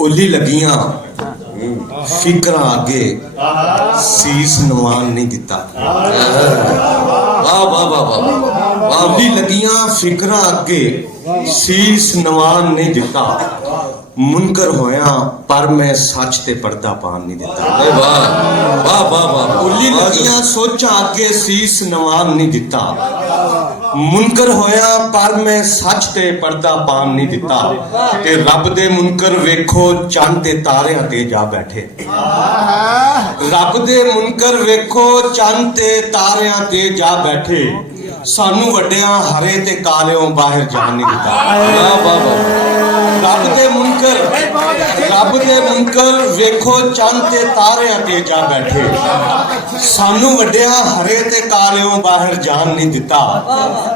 ओली लगियां फिक्र आगे शीस नवान नहीं दिता। वाह वाह वाह वाह। ओली लगियां फिक्र आगे शीस नवान नहीं दिता। मुनकर होया पर मैं सच ते पर्दा पान नहीं दिता। वाह वाह वाह वाह। ओली लगियां सोचा आगे शीस नवान नहीं दिता। मुनकर होया पर मैं सच ते पर्दा पान नहीं दिता। ते रब दे मुनकर वेखो चंद ते तारियां ते जा बैठे। रब दे मुनकर वेखो चंद ते तारियां ते जा बैठे। सानू वड्डियां हरे ते कालियों बाहर जान नहीं दिता। वाह वाह वाह। रब दे मुनकर वेखो चंद ते तारियां ते जा बैठे। सानू वड्डियां हरे ते कालियों बाहर जान नहीं दिता।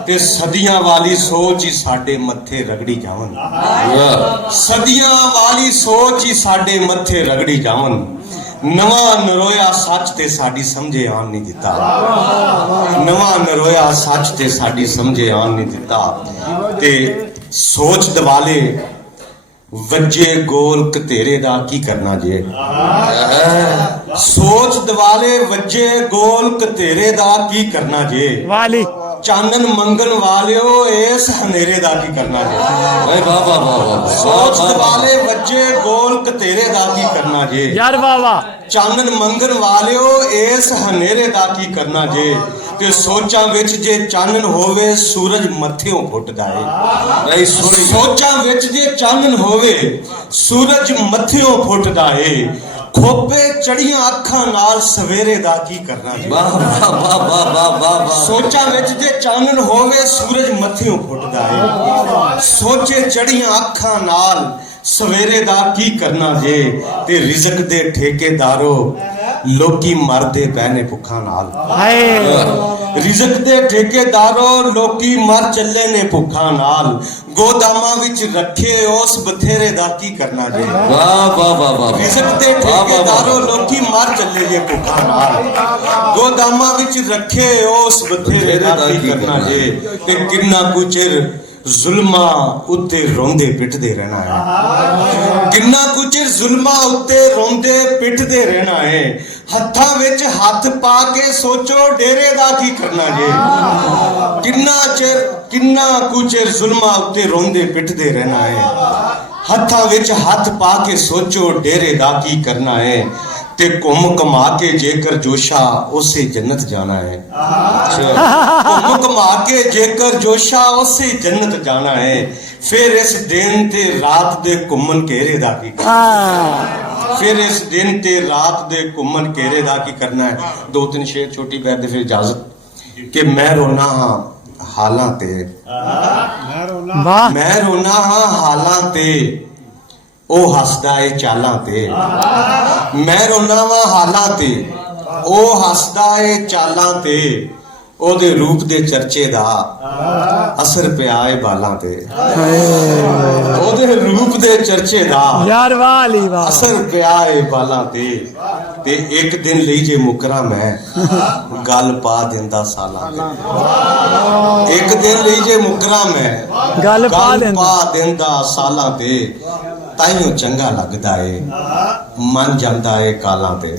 ते सदियां वाली सोच ही साडे मत्थे रगड़ी जावन। सदियां वाली सोच ही साडे मत्थे रगड़ी जावन। नवा नरोया सच ते साडी समझे आन नहीं दिता। नवा नरोया सच ते साडी समझे आन नहीं दिता। ते सोच दवाले वज्जे गोल कतेरे दा की करना जे। सोच दवाले वज्जे गोल कतेरे दा की करना जे। वाली चानन मंगन वालियो इस हनेरे दा की करना जे। वाह वाह वाह। सोच दवाले वज्जे गोल कतेरे दा की करना जे। यार वाह वाह। चानन मंगन वालियो इस हनेरे दा की करना जे। ते सोचां विच जे चानन होवे सूरज मत्थेओं फुटदा है। सोचां विच जे चानन होवे सूरज मत्थेओं फुटदा है। खोपे चढ़ियां अखां नाल सवेरे दा की करना जी। वाह वाह वाह वाह वाह। सोचां विच जे चानन होवे सूरज मत्थेओं फुटदा है। सोचे चढ़ियां अखां नाल सवेरे दा की करना जे। ते रिज़क दे ठेकेदारो लोकी मरदे पैने भुखा नाल। रिज़क दे ठेकेदारो लोकी मर चले ने भुखा नाल। गोदामां विच रखे उस बथेरे दा की करना जे। वाह वाह वाह। रिज़क दे ठेकेदारो लोकी मर चले जे भुखा नाल। गोदामां विच रखे उस बथेरे दा की करना जे। ते किन्ना कुछ चिर जुल्मा उत्ते रोंदे पिटदे रहना है। किन्ना कुछ जुल्मा उत्ते रोंदे पिटदे रहना है। हत्थां विच हत्थ पा के सोचो डेरे दा की करना जे। किन्ना कुछ जुल्मा उत्ते रोंदे पिटदे रहना है। हत्थां विच हत्थ पा के सोचो डेरे दा की करना है। ते घुम घुमा के जेकर जोशा उसे जन्नत जाना है। घुम घुमा के जेकर जोशा उसे जन्नत जाना है। फिर इस दिन ते रात दे घुमन घेरे दा की करना। फिर इस दिन ते रात दे घुमन घेरे दा की करना है। दो तीन शेर छोटी पैर दे फिर इजाजत कि मैं रोना हाँ हालां ते। मैं रोना हाँ हालां ते ओ हसदा है चालां ते। मैं रोना वा हालां ते ओ हसदा है चालां ते। ओदे रूप दे चर्चे दा असर पिया है बालां ते। ओदे रूप दे चर्चे दा यार वाली वाह असर पिया है बालां ते। ते एक दिन लई जे मुकरा मैं गल पा दिंदा सालां ते। एक दिन लई जे मुकरा मैं गल पा दिंदा सालां ते। ताइयों चंगा लगदा है मन जांदा है कालां ते।